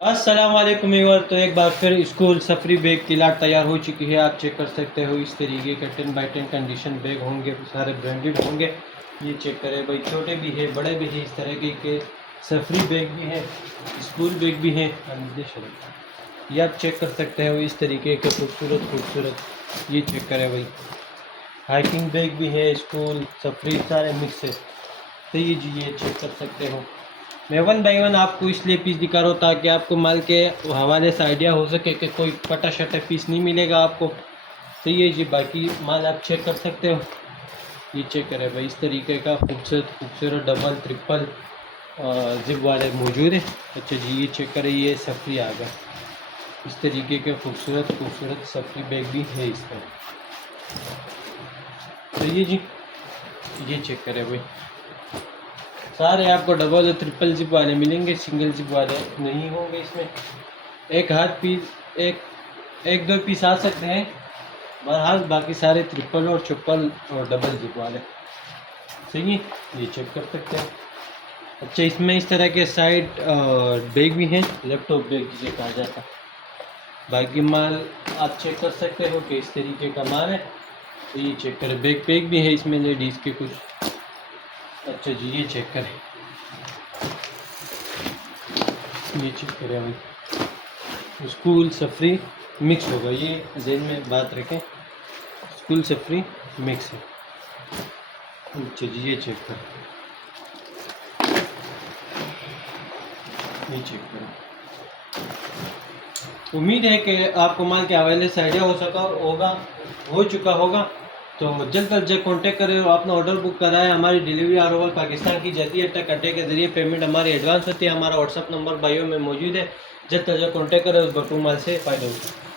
अस्सलाम वालेकुम व्यूअर। तो एक बार फिर स्कूल सफरी बैग की लाट तैयार हो चुकी है। आप चेक कर सकते हो इस तरीके के 10x10 कंडीशन बैग होंगे, सारे ब्रांडेड होंगे। ये चेक करें भाई, छोटे भी है बड़े भी है, इस तरह के सफरी बैग भी हैं, स्कूल बैग भी हैं। ये आप चेक कर सकते हो इस तरीके के खूबसूरत। ये चेक करें भाई, हाइकिंग बैग भी है, स्कूल सफरी सारे मिक्स है। तो ये जी ये चेक कर सकते हो। मैं 1 बाई 1 आपको इसलिए पीस दिखा रहा हूँ ताकि आपको माल के हवाले से आइडिया हो सके कि कोई फटा शटा पीस नहीं मिलेगा आपको। तो ये जी बाकी माल आप चेक कर सकते हो। ये चेक करें भाई, इस तरीके का खूबसूरत डबल ट्रिपल जिप वाले मौजूद है। अच्छा जी, ये चेक करें, ये सफरी आ गया। इस तरीके के खूबसूरत सफरी बैग भी है इसमें। तो ये जी ये चेक करें भाई, सारे आपको डबल और ट्रिपल जिप वाले मिलेंगे, सिंगल जिप वाले नहीं होंगे इसमें। एक हाथ पीस एक दो पीस आ सकते हैं बहरहाल, बाकी सारे ट्रिपल और चप्पल और डबल जिप वाले। सही है, ये चेक कर सकते हैं। अच्छा, इसमें इस तरह के साइड बैग भी हैं, लैपटॉप बैग जिसे कहा जाता है। बाकी माल आप चेक कर सकते हो कि इस तरीके का माल है। तो ये चेक करें, बैग पैक भी है इसमें लेडीज़ के कुछ। अच्छा जी, ये चेक करें, ये चेक करें भाई, स्कूल सफरी मिक्स होगा। ये जहन में बात रखें, स्कूल सफरी मिक्स है। अच्छा जी, ये चेक करें, ये चेक करें। उम्मीद है कि आपको माल के हवाले से आइडिया हो चुका होगा। तो जल्द अज जल्द कॉन्टैक्ट करें और अपना ऑर्डर बुक कराएं। हमारी डिलीवरी ऑल ओवर पाकिस्तान की जाती है। कटे के जरिए पेमेंट हमारी एडवांस होती है। हमारा व्हाट्सअप नंबर बायो में मौजूद है। जल्द अज जल्द कॉन्टैक्ट करें, उस बटू माल से फ़ायदा होगा।